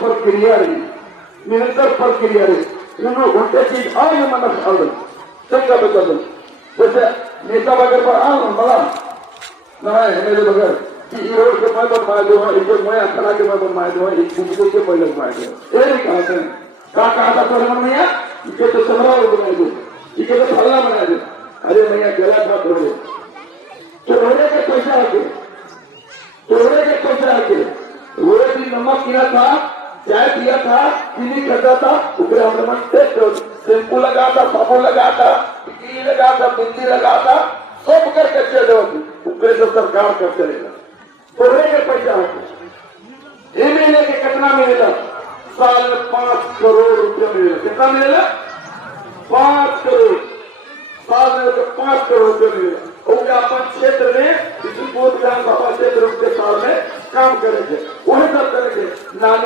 प्रक्रिया रही, निरंतर प्रक्रिया रही. घंटे चीज आज मन संघ बदल जैसे नेता वगैरह पर आ मला मेरे बगैर कि रोड के मैं बनवाए दो है, एक मैं अखड़ा के मैं बनवाए दो है, एक दूसरे के पहले बनवाए दो. ये नहीं कहा था कहा था पर मन मैया इके तो समरा बनाए दो, इके तो फलना बनाए दो. अरे मैया गला था तोड़े के पैसा आके तोड़े के पैसा आके वो भी नमक किया था, चाय पिया था, चीनी खरीदा था, ऊपर हमने शैम्पू लगा था, साबुन लगा था, टिकली लगा था, बिंदी लगा था, सब करके चले ऊपर तो सरकार कर चलेगा. तोड़े के पैसा आके ये महीने के कितना मिलेगा? साल में 5 करोड़ रुपया मिलेगा. कितना मिलेगा? 5 करोड़. साल में तो 5 करोड़ रुपये मिलेगा. अपन क्षेत्र में विधानसभा क्षेत्र के साल में काम करेंगे, वही सब करेंगे. नानी